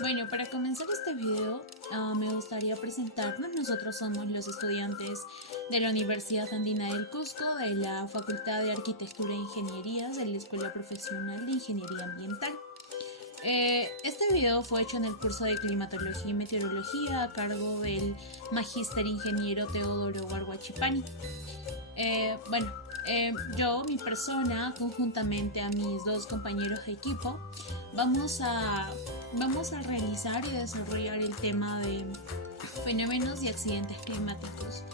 Bueno, para comenzar este video, me gustaría presentarnos. Nosotros somos los estudiantes de la Universidad Andina del Cusco, de la Facultad de Arquitectura e Ingenierías, de la Escuela Profesional de Ingeniería Ambiental. Este video fue hecho en el curso de Climatología y Meteorología a cargo del Magíster Ingeniero Teodoro Guarguachipani. Bueno, yo, mi persona, conjuntamente a mis dos compañeros de equipo, vamos a, vamos a realizar y desarrollar el tema de fenómenos y accidentes climáticos.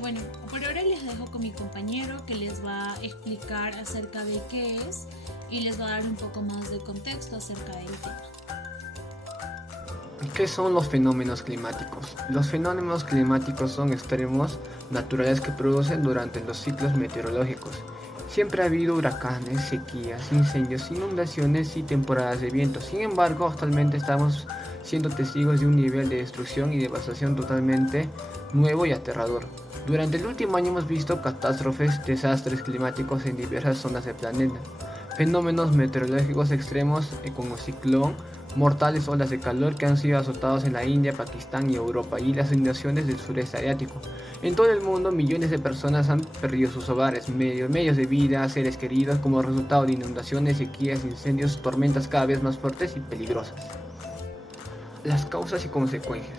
Bueno, por ahora les dejo con mi compañero que les va a explicar acerca de qué es y les va a dar un poco más de contexto acerca del tema. ¿Qué son los fenómenos climáticos? Los fenómenos climáticos son extremos naturales que producen durante los ciclos meteorológicos. Siempre ha habido huracanes, sequías, incendios, inundaciones y temporadas de viento. Sin embargo, actualmente estamos siendo testigos de un nivel de destrucción y devastación totalmente nuevo y aterrador. Durante el último año hemos visto catástrofes, desastres climáticos en diversas zonas del planeta. Fenómenos meteorológicos extremos como ciclón, mortales olas de calor que han sido azotados en la India, Pakistán y Europa y las inundaciones del sureste asiático. En todo el mundo, millones de personas han perdido sus hogares, medios de vida, seres queridos como resultado de inundaciones, sequías, incendios, tormentas cada vez más fuertes y peligrosas. Las causas y consecuencias.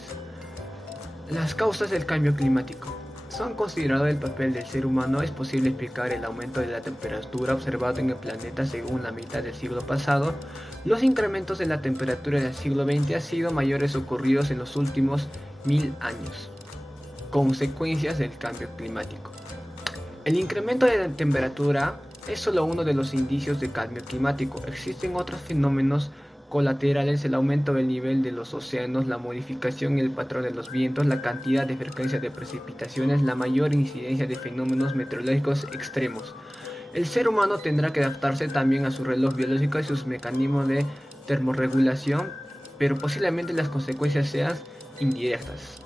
Las causas del cambio climático. Son considerado el papel del ser humano. Es posible explicar el aumento de la temperatura observado en el planeta según la mitad del siglo pasado. Los incrementos de la temperatura del siglo XX han sido mayores ocurridos en los últimos 1000 años. Consecuencias del cambio climático. El incremento de la temperatura es solo uno de los indicios de cambio climático. Existen otros fenómenos colaterales: el aumento del nivel de los océanos, la modificación en el patrón de los vientos, la cantidad de frecuencia de precipitaciones, la mayor incidencia de fenómenos meteorológicos extremos. El ser humano tendrá que adaptarse también a su reloj biológico y sus mecanismos de termorregulación, pero posiblemente las consecuencias sean indirectas.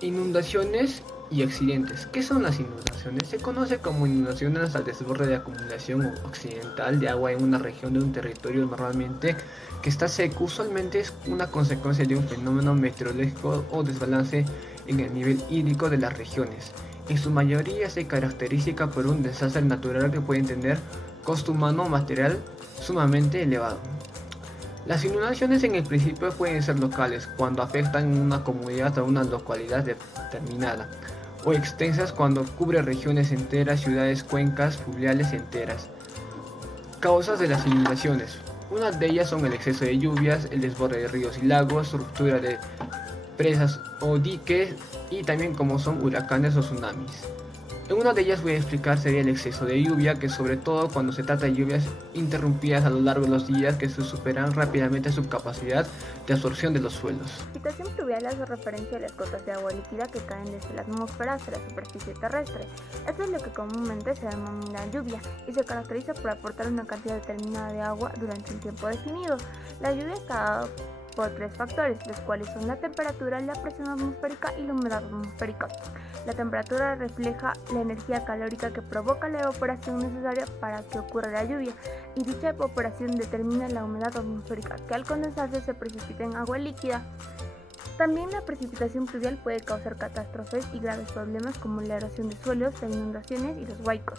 Inundaciones y accidentes. ¿Qué son las inundaciones? Se conoce como inundaciones al desborde de acumulación accidental de agua en una región de un territorio normalmente que está seco. Usualmente es una consecuencia de un fenómeno meteorológico o desbalance en el nivel hídrico de las regiones. En su mayoría se caracteriza por un desastre natural que puede tener costo humano o material sumamente elevado. Las inundaciones en el principio pueden ser locales, cuando afectan una comunidad o una localidad determinada, o extensas cuando cubre regiones enteras, ciudades, cuencas fluviales enteras. Causas de las inundaciones. Unas de ellas son el exceso de lluvias, el desborde de ríos y lagos, ruptura de presas o diques, y también como son huracanes o tsunamis. En una de ellas voy a explicar sería el exceso de lluvia, que sobre todo cuando se trata de lluvias interrumpidas a lo largo de los días que se superan rápidamente su capacidad de absorción de los suelos. La precipitación pluvial hace referencia a las gotas de agua líquida que caen desde la atmósfera hacia la superficie terrestre. Esto es lo que comúnmente se denomina lluvia y se caracteriza por aportar una cantidad determinada de agua durante un tiempo definido. La lluvia está dada por tres factores, los cuales son la temperatura, la presión atmosférica y la humedad atmosférica. La temperatura refleja la energía calórica que provoca la evaporación necesaria para que ocurra la lluvia, y dicha evaporación determina la humedad atmosférica, que al condensarse se precipita en agua líquida. También la precipitación pluvial puede causar catástrofes y graves problemas como la erosión de suelos, las inundaciones y los huaicos.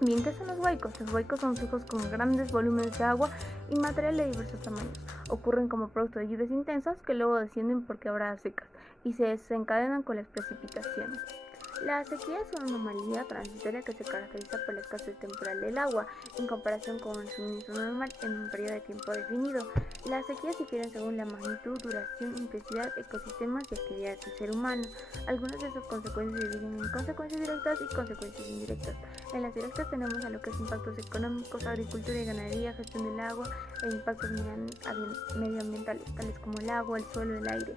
Bien, ¿qué son los huaicos? Los huaicos son flujos con grandes volúmenes de agua y material de diversos tamaños. Ocurren como producto de lluvias intensas que luego descienden por quebradas secas y se desencadenan con las precipitaciones. La sequía es una anomalía transitoria que se caracteriza por la escasez temporal del agua en comparación con el suministro normal en un periodo de tiempo definido. Las sequías difieren según la magnitud, duración, intensidad, ecosistemas y actividades del ser humano. Algunas de sus consecuencias se dividen en consecuencias directas y consecuencias indirectas. En las directas tenemos a lo que es impactos económicos, agricultura y ganadería, gestión del agua e impactos medioambientales, tales como el agua, el suelo, el aire,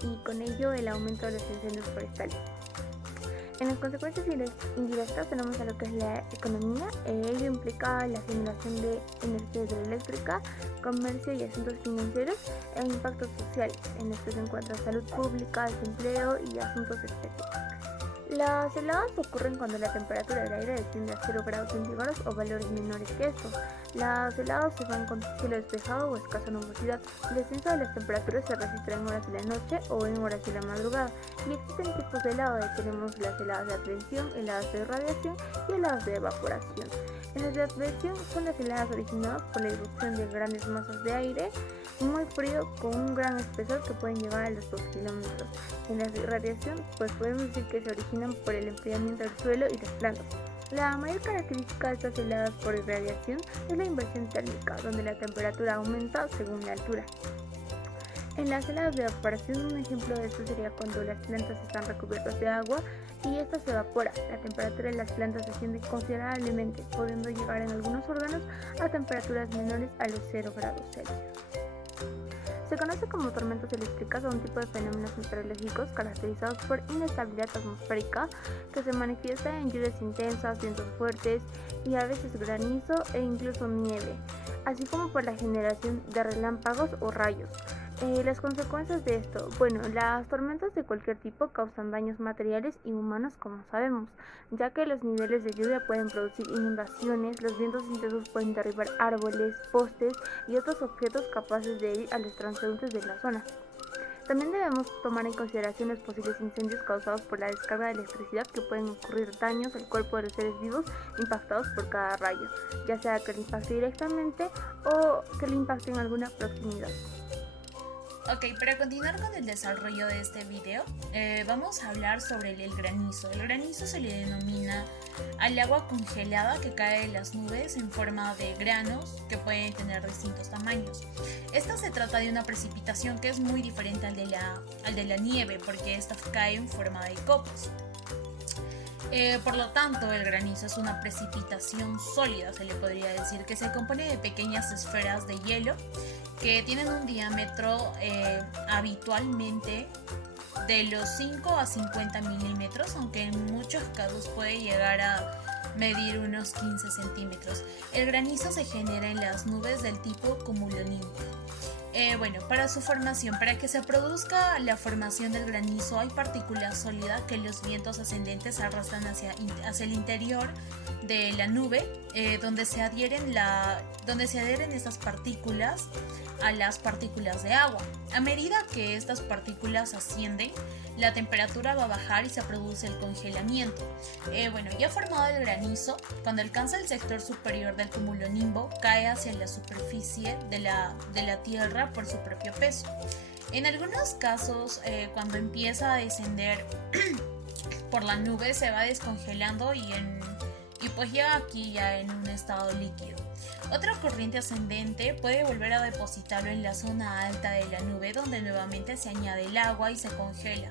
y con ello el aumento de los incendios forestales. En las consecuencias indirectas tenemos a lo que es la economía. Ello implica la generación de energía hidroeléctrica, comercio y asuntos financieros, e impactos sociales, en los que se encuentra salud pública, desempleo y asuntos estéticos. Las heladas ocurren cuando la temperatura del aire desciende a 0 grados centígrados o valores menores que estos. Las heladas se dan con cielo despejado o escasa nubosidad. El descenso de las temperaturas se registra en horas de la noche o en horas de la madrugada. Y existen tipos de helado. Tenemos las heladas de advención, heladas de radiación y heladas de evaporación. En las de advención son las heladas originadas por la erupción de grandes masas de aire muy frío con un gran espesor que pueden llegar a los 2 kilómetros. En las de radiación, pues podemos decir que se originan por el enfriamiento del suelo y las plantas. La mayor característica de estas heladas por irradiación es la inversión térmica, donde la temperatura aumenta según la altura. En las heladas de evaporación, un ejemplo de esto sería cuando las plantas están recubiertas de agua y esta se evapora. La temperatura de las plantas asciende considerablemente, pudiendo llegar en algunos órganos a temperaturas menores a los 0 grados Celsius. Se conoce como tormentas eléctricas a un tipo de fenómenos meteorológicos caracterizados por inestabilidad atmosférica que se manifiesta en lluvias intensas, vientos fuertes y a veces granizo e incluso nieve, así como por la generación de relámpagos o rayos. Las consecuencias de esto, las tormentas de cualquier tipo causan daños materiales y humanos, como sabemos, ya que los niveles de lluvia pueden producir inundaciones, los vientos intensos pueden derribar árboles, postes y otros objetos capaces de herir a los transeúntes de la zona. También debemos tomar en consideración los posibles incendios causados por la descarga de electricidad que pueden ocurrir daños al cuerpo de los seres vivos impactados por cada rayo, ya sea que le impacte directamente o que le impacte en alguna proximidad. Ok, para continuar con el desarrollo de este video, vamos a hablar sobre el granizo. El granizo se le denomina al agua congelada que cae de las nubes en forma de granos que pueden tener distintos tamaños. Esta se trata de una precipitación que es muy diferente al de la nieve, porque esta cae en forma de copos. Por lo tanto, el granizo es una precipitación sólida, se le podría decir, que se compone de pequeñas esferas de hielo que tienen un diámetro habitualmente de los 5 a 50 milímetros, aunque en muchos casos puede llegar a medir unos 15 centímetros. El granizo se genera en las nubes del tipo cumulonimbus. Para su formación, para que se produzca la formación del granizo, hay partículas sólidas que los vientos ascendentes arrastran hacia el interior de la nube, donde se adhieren estas partículas a las partículas de agua. A medida que estas partículas ascienden, la temperatura va a bajar y se produce el congelamiento. Ya formado el granizo, cuando alcanza el sector superior del cumulonimbo, cae hacia la superficie de la Tierra por su propio peso. En algunos casos, cuando empieza a descender por la nube, se va descongelando y pues llega aquí ya en un estado líquido. Otra corriente ascendente puede volver a depositarlo en la zona alta de la nube, donde nuevamente se añade el agua y se congela.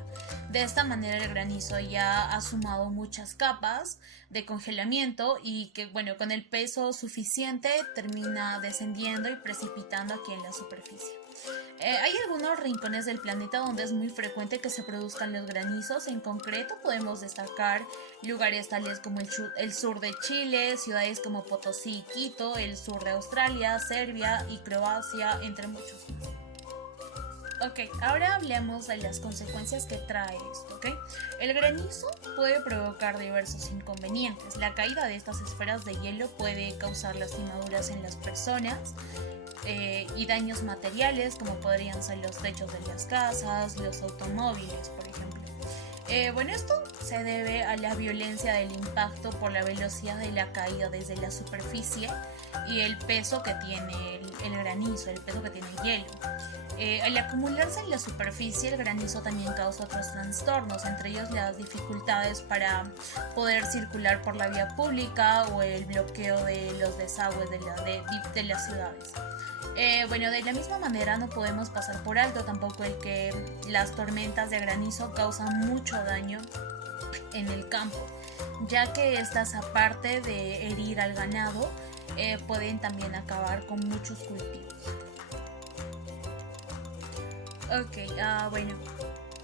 De esta manera el granizo ya ha sumado muchas capas de congelamiento y que con el peso suficiente termina descendiendo y precipitando aquí en la superficie. Hay algunos rincones del planeta donde es muy frecuente que se produzcan los granizos. En concreto podemos destacar lugares tales como el sur de Chile, ciudades como Potosí y Quito, el sur de Australia, Serbia y Croacia, entre muchos más. Ok, ahora hablemos de las consecuencias que trae esto, ¿ok? El granizo puede provocar diversos inconvenientes. La caída de estas esferas de hielo puede causar lastimaduras en las personas y daños materiales, como podrían ser los techos de las casas, los automóviles, por ejemplo. Esto se debe a la violencia del impacto por la velocidad de la caída desde la superficie y el peso que tiene el granizo, el peso que tiene el hielo. Al acumularse en la superficie, el granizo también causa otros trastornos, entre ellos las dificultades para poder circular por la vía pública o el bloqueo de los desagües de las ciudades. De la misma manera no podemos pasar por alto tampoco el que las tormentas de granizo causan mucho daño en el campo, ya que estas, aparte de herir al ganado, pueden también acabar con muchos cultivos.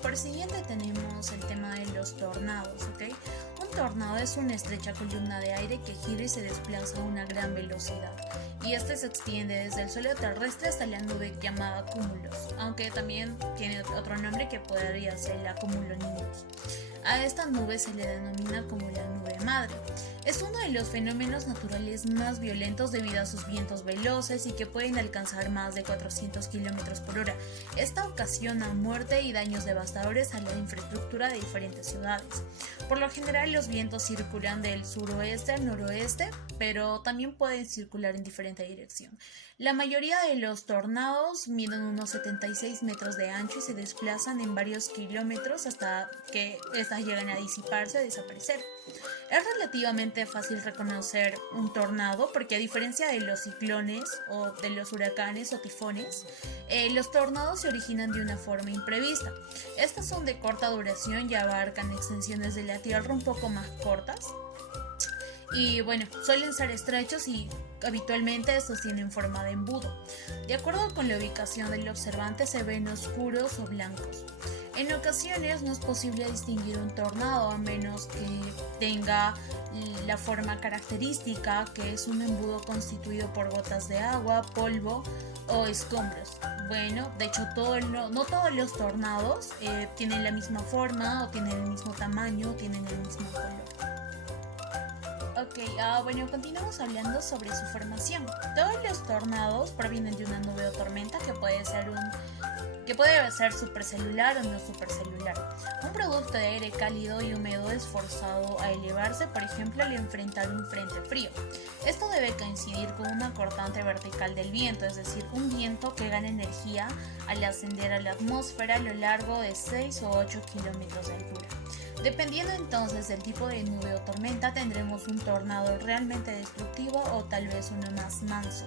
Por siguiente tenemos el tema de los tornados, ¿ok? Un tornado es una estrecha columna de aire que gira y se desplaza a una gran velocidad, y este se extiende desde el suelo terrestre hasta la nube llamada cúmulos, aunque también tiene otro nombre que podría ser la cumulonimbus. A esta nube se le denomina como la nube madre. Es uno de los fenómenos naturales más violentos debido a sus vientos veloces y que pueden alcanzar más de 400 km por hora. Esta ocasiona muerte y daños devastadores a la infraestructura de diferentes ciudades. Por lo general, los vientos circulan del suroeste al noroeste, pero también pueden circular en diferente dirección. La mayoría de los tornados miden unos 76 metros de ancho y se desplazan en varios kilómetros hasta que estas llegan a disiparse o desaparecer. Es relativamente fácil reconocer un tornado porque, a diferencia de los ciclones o de los huracanes o tifones, los tornados se originan de una forma imprevista. Estas son de corta duración y abarcan extensiones de la tierra un poco más cortas. Y bueno, suelen ser estrechos y habitualmente estos tienen forma de embudo. De acuerdo con la ubicación del observante, se ven oscuros o blancos. En ocasiones no es posible distinguir un tornado a menos que tenga la forma característica, que es un embudo constituido por gotas de agua, polvo o escombros. Bueno, de hecho no todos los tornados tienen la misma forma o tienen el mismo tamaño o tienen el mismo color. Ok, bueno, continuamos hablando sobre su formación. Todos los tornados provienen de una nube o tormenta que puede ser supercelular o no supercelular. Un producto de aire cálido y húmedo es forzado a elevarse, por ejemplo, al enfrentar un frente frío. Esto debe coincidir con una cortante vertical del viento, es decir, un viento que gana energía al ascender a la atmósfera a lo largo de 6 o 8 kilómetros de altura. Dependiendo entonces del tipo de nube o tormenta, tendremos un tornado realmente destructivo o tal vez uno más manso,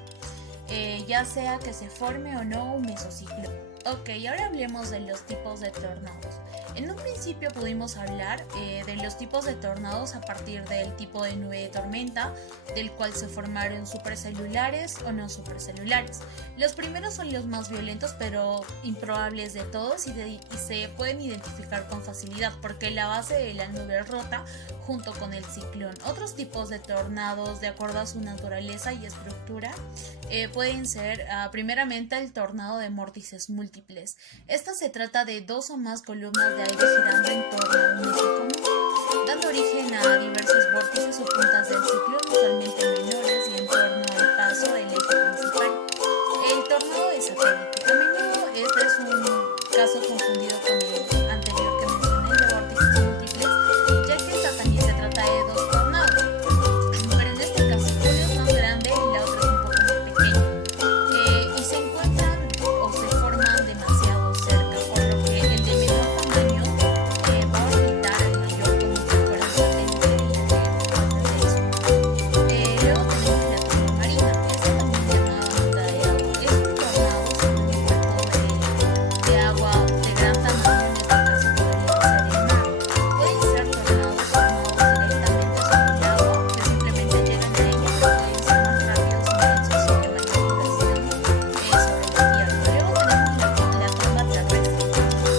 ya sea que se forme o no un mesociclón. Ok, ahora hablemos de los tipos de tornados. En un principio pudimos hablar de los tipos de tornados a partir del tipo de nube de tormenta, del cual se formaron supercelulares o no supercelulares. Los primeros son los más violentos pero improbables de todos y se pueden identificar con facilidad porque la base de la nube rota junto con el ciclón. Otros tipos de tornados, de acuerdo a su naturaleza y estructura, pueden ser primeramente el tornado de vórtices múltiples. Esta se trata de dos o más columnas de aire girando en torno a un eje común, dando origen a diversos vórtices o puntas del ciclón, usualmente menores y en torno al paso del eje principal. El tornado de satélite. A menudo este es un caso confundido con el anterior que mencioné, de vórtices múltiples, ya que esta también se trata de dos tornados, pero en este caso uno es más grande y la otra es un poco más pequeña, y se encuentran o se forman demasiado cerca, por lo que el de menor tamaño va a orbitar al mayor como si fuera un satélite y el de eso. Luego tenemos la tormenta marina, esta también llamada onda de agua. Es un tornado sobre un cuerpo de agua de gran tamaño, en este caso podría ser el mar. Pueden ser tornados formados directamente sobre el agua, que simplemente llegan a ella, pero pueden ser más rápidos y densos y de mayor duración sobre la tierra. Luego tenemos la tromba terrestre.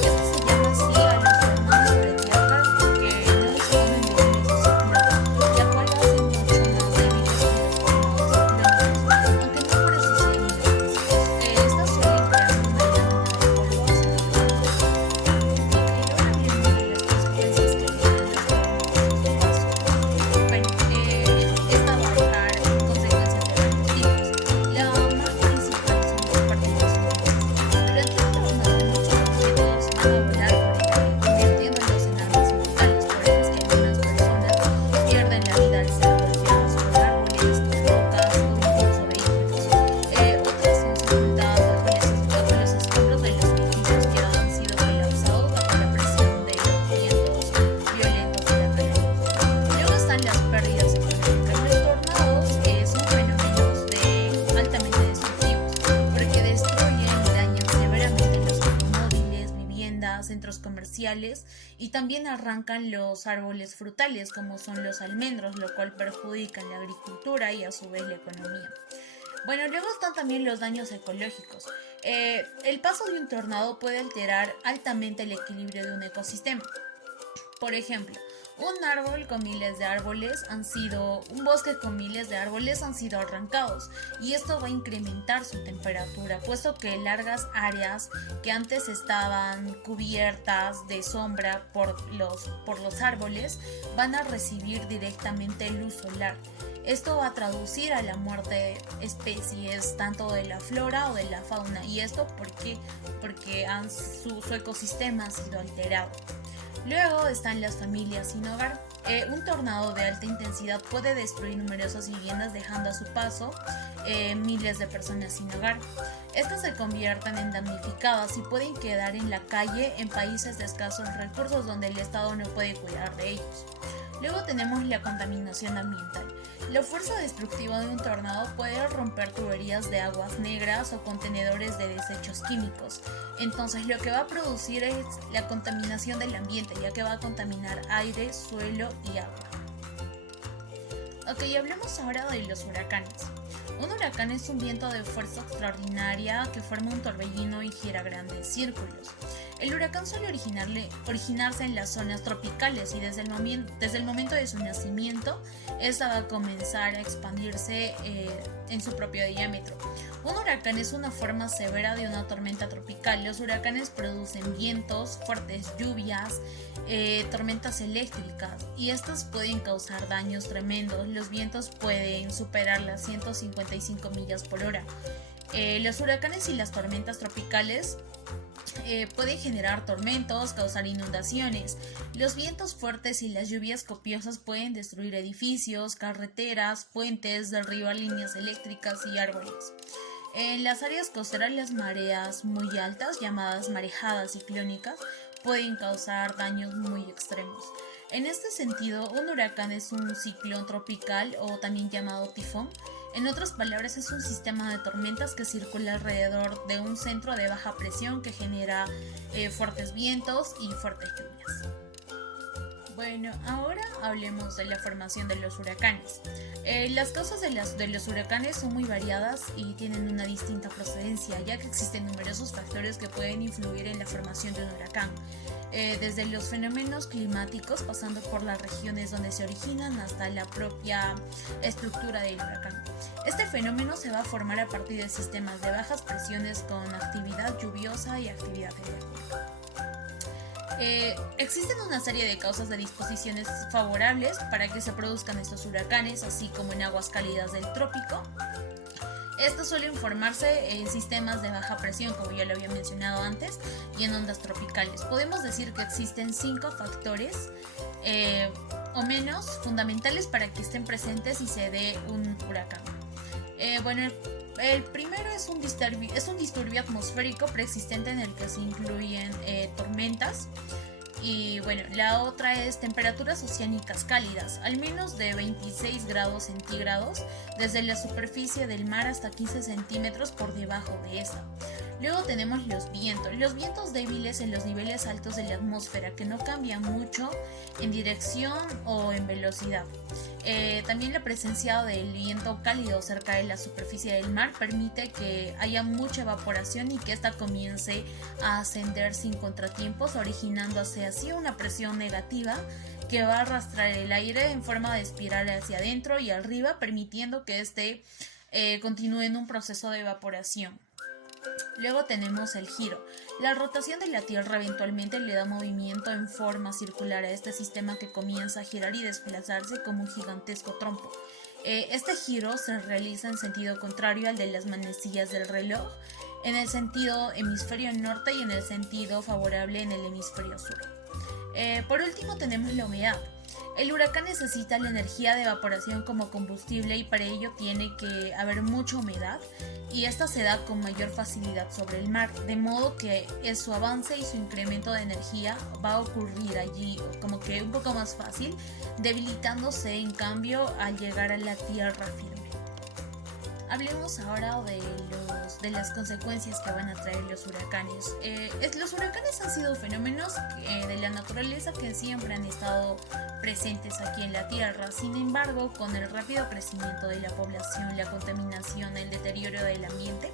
Esto se llama así a los tornados sobre tierra porque no disponen de un mesociclón, la cual hace mucho más débiles que los tornados ciclónicos, aunque no por eso sean idénticos. Estas suelen crear una lámina de polvo hacia el fondo. Ok, ahora hablemos de las consecuencias que tienen los tornados en su paso. Bueno, esta va a dejar consecuencias de varios tipos. La más principal son los partidos sismos. Durante un tornado muchos objetos van a volar por el aire, convirtiéndolos en armas mortales. Por eso es que algunas personas pierden la vida al ser golpeadas por árboles, rocas o incluso vehículos. Otras son sepultadas bajo los escombros de los edificios que han sido colapsados bajo la presión de los vientos violentos de la calor. Luego están las pérdidas económicas. Los tornados son fenómenos altamente destructivos porque destruyen y dañan severamente los automóviles, viviendas, centros comerciales y también arrancan los árboles frutales como son los almendros, lo cual perjudica la agricultura y a su vez la economía. Bueno, luego están también los daños ecológicos. El paso de un tornado puede alterar altamente el equilibrio de un ecosistema. Por ejemplo, Un bosque con miles de árboles han sido arrancados, y esto va a incrementar su temperatura, puesto que largas áreas que antes estaban cubiertas de sombra por los árboles van a recibir directamente luz solar. Esto va a traducir a la muerte de especies tanto de la flora o de la fauna, y esto porque su ecosistema ha sido alterado. Luego están las familias sin hogar. Un tornado de alta intensidad puede destruir numerosas viviendas, dejando a su paso miles de personas sin hogar. Estas se convierten en damnificadas y pueden quedar en la calle en países de escasos recursos donde el Estado no puede cuidar de ellos. Luego tenemos la contaminación ambiental. La fuerza destructiva de un tornado puede romper tuberías de aguas negras o contenedores de desechos químicos. Entonces lo que va a producir es la contaminación del ambiente, ya que va a contaminar aire, suelo y agua. Ok, hablemos ahora de los huracanes. Un huracán es un viento de fuerza extraordinaria que forma un torbellino y gira grandes círculos. El huracán suele originarse en las zonas tropicales, y desde el momento de su nacimiento, esta va a comenzar a expandirse en su propio diámetro. Un huracán es una forma severa de una tormenta tropical. Los huracanes producen vientos, fuertes lluvias, tormentas eléctricas, y estas pueden causar daños tremendos. Los vientos pueden superar las 155 millas por hora. Los huracanes y las tormentas tropicales pueden generar tormentos, causar inundaciones. Los vientos fuertes y las lluvias copiosas pueden destruir edificios, carreteras, puentes, derribar líneas eléctricas y árboles. En las áreas costeras, las mareas muy altas, llamadas marejadas ciclónicas, pueden causar daños muy extremos. En este sentido, un huracán es un ciclón tropical, o también llamado tifón. En otras palabras, es un sistema de tormentas que circula alrededor de un centro de baja presión que genera fuertes vientos y fuertes lluvias. Bueno, ahora hablemos de la formación de los huracanes. Las causas de los huracanes son muy variadas y tienen una distinta procedencia, ya que existen numerosos factores que pueden influir en la formación de un huracán. Desde los fenómenos climáticos, pasando por las regiones donde se originan, hasta la propia estructura del huracán. Este fenómeno se va a formar a partir de sistemas de bajas presiones con actividad lluviosa y actividad eléctrica. Existen una serie de causas de disposiciones favorables para que se produzcan estos huracanes, así como en aguas cálidas del trópico. Estos suelen formarse en sistemas de baja presión, como ya lo había mencionado antes, y en ondas tropicales. Podemos decir que existen 5 factores o menos fundamentales para que estén presentes y se dé un huracán. El primero es un disturbio atmosférico preexistente en el que se incluyen tormentas. Y bueno, la otra es temperaturas oceánicas cálidas, al menos de 26 grados centígrados, desde la superficie del mar hasta 15 centímetros por debajo de esta. Luego tenemos los vientos débiles en los niveles altos de la atmósfera, que no cambian mucho en dirección o en velocidad. También la presencia del viento cálido cerca de la superficie del mar permite que haya mucha evaporación y que ésta comience a ascender sin contratiempos, originándose así una presión negativa que va a arrastrar el aire en forma de espiral hacia adentro y arriba, permitiendo que éste continúe en un proceso de evaporación. Luego tenemos el giro. La rotación de la Tierra eventualmente le da movimiento en forma circular a este sistema, que comienza a girar y desplazarse como un gigantesco trompo. Este giro se realiza en sentido contrario al de las manecillas del reloj, en el sentido hemisferio norte y en el sentido favorable en el hemisferio sur. Por último tenemos la humedad. El huracán necesita la energía de evaporación como combustible, y para ello tiene que haber mucha humedad, y esta se da con mayor facilidad sobre el mar, de modo que su avance y su incremento de energía va a ocurrir allí como que un poco más fácil, debilitándose en cambio al llegar a la tierra firme. Hablemos ahora de las consecuencias que van a traer los huracanes. Los huracanes han sido fenómenos de la naturaleza que siempre han estado presentes aquí en la Tierra. Sin embargo, con el rápido crecimiento de la población, la contaminación, el deterioro del ambiente,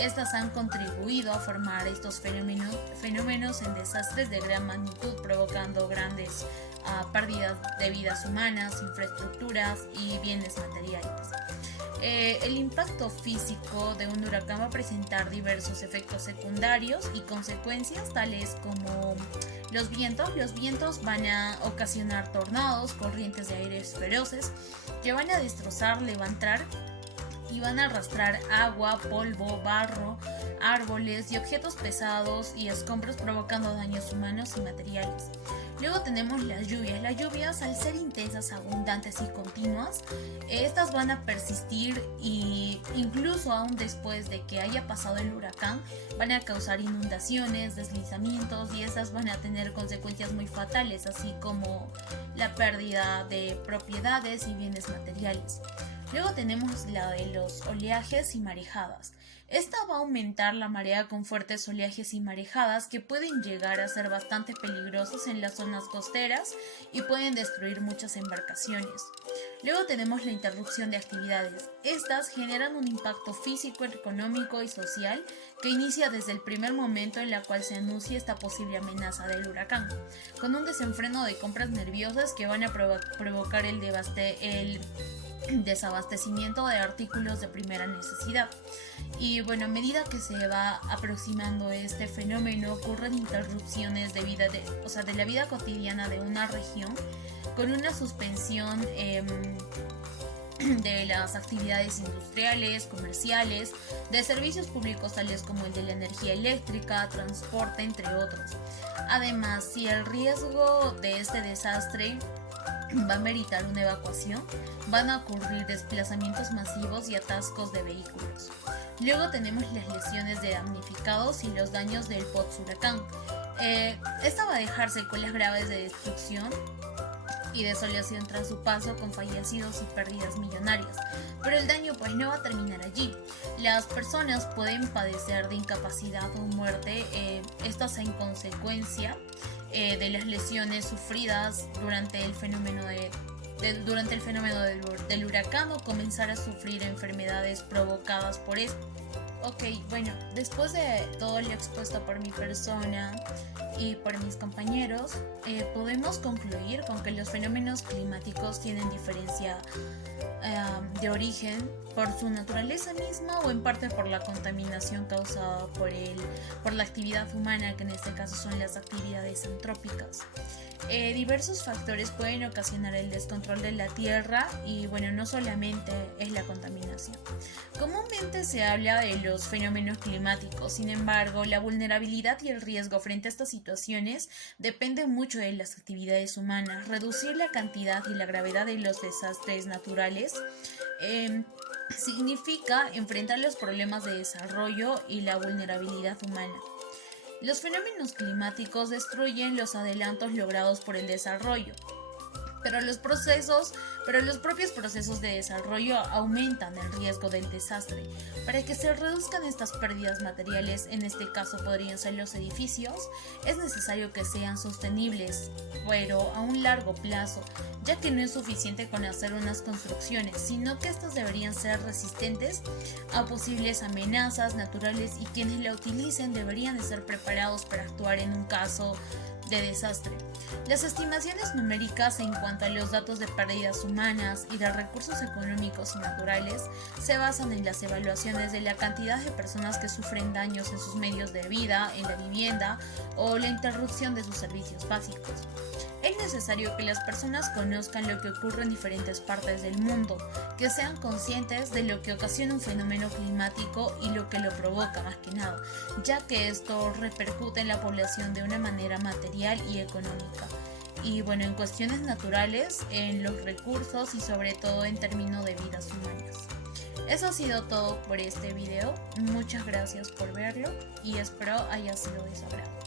estas han contribuido a formar estos fenómenos en desastres de gran magnitud, provocando grandes a pérdidas de vidas humanas, infraestructuras y bienes materiales. El impacto físico de un huracán va a presentar diversos efectos secundarios y consecuencias tales como los vientos. Los vientos van a ocasionar tornados, corrientes de aires feroces que van a destrozar, levantar y van a arrastrar agua, polvo, barro, árboles y objetos pesados y escombros, provocando daños humanos y materiales. Luego tenemos las lluvias. Las lluvias, al ser intensas, abundantes y continuas, estas van a persistir y incluso aún después de que haya pasado el huracán, van a causar inundaciones, deslizamientos y estas van a tener consecuencias muy fatales, así como la pérdida de propiedades y bienes materiales. Luego tenemos la de los oleajes y marejadas. Esta va a aumentar la marea con fuertes oleajes y marejadas que pueden llegar a ser bastante peligrosos en las zonas costeras y pueden destruir muchas embarcaciones. Luego tenemos la interrupción de actividades. Estas generan un impacto físico, económico y social que inicia desde el primer momento en el cual se anuncia esta posible amenaza del huracán, con un desenfreno de compras nerviosas que van a provocar el desabastecimiento de artículos de primera necesidad. Y bueno, a medida que se va aproximando este fenómeno, ocurren interrupciones de la vida cotidiana de una región, con una suspensión de las actividades industriales, comerciales, de servicios públicos tales como el de la energía eléctrica, transporte, entre otros. Además, si el riesgo de este desastre va a meritar una evacuación, van a ocurrir desplazamientos masivos y atascos de vehículos. Luego tenemos las lesiones de damnificados y los daños del post-huracán. Esta va a dejar secuelas graves de destrucción y desolación tras su paso, con fallecidos y pérdidas millonarias. Pero el daño pues no va a terminar allí. Las personas pueden padecer de incapacidad o muerte, estas en consecuencia de las lesiones sufridas durante el fenómeno del huracán, o comenzar a sufrir enfermedades provocadas por esto. Ok, bueno, después de todo lo expuesto por mi persona y por mis compañeros, podemos concluir con que los fenómenos climáticos tienen diferencia de origen por su naturaleza misma o en parte por la contaminación causada por la actividad humana, que en este caso son las actividades antrópicas. Diversos factores pueden ocasionar el descontrol de la tierra y bueno, no solamente es la contaminación. Comúnmente se habla de los fenómenos climáticos, sin embargo, la vulnerabilidad y el riesgo frente a estas situaciones dependen mucho de las actividades humanas. Reducir la cantidad y la gravedad de los desastres naturales significa enfrentar los problemas de desarrollo y la vulnerabilidad humana. Los fenómenos climáticos destruyen los adelantos logrados por el desarrollo, pero los propios procesos de desarrollo aumentan el riesgo del desastre. Para que se reduzcan estas pérdidas materiales, en este caso podrían ser los edificios, es necesario que sean sostenibles, pero a un largo plazo, ya que no es suficiente con hacer unas construcciones, sino que estas deberían ser resistentes a posibles amenazas naturales y quienes la utilicen deberían de ser preparados para actuar en un caso de desastre. Las estimaciones numéricas en cuanto a los datos de pérdidas humanas y de recursos económicos y naturales se basan en las evaluaciones de la cantidad de personas que sufren daños en sus medios de vida, en la vivienda o la interrupción de sus servicios básicos. Es necesario que las personas conozcan lo que ocurre en diferentes partes del mundo, que sean conscientes de lo que ocasiona un fenómeno climático y lo que lo provoca más que nada, ya que esto repercute en la población de una manera material y económica. Y bueno, en cuestiones naturales, en los recursos y sobre todo en términos de vidas humanas. Eso ha sido todo por este video. Muchas gracias por verlo y espero haya sido de su agrado.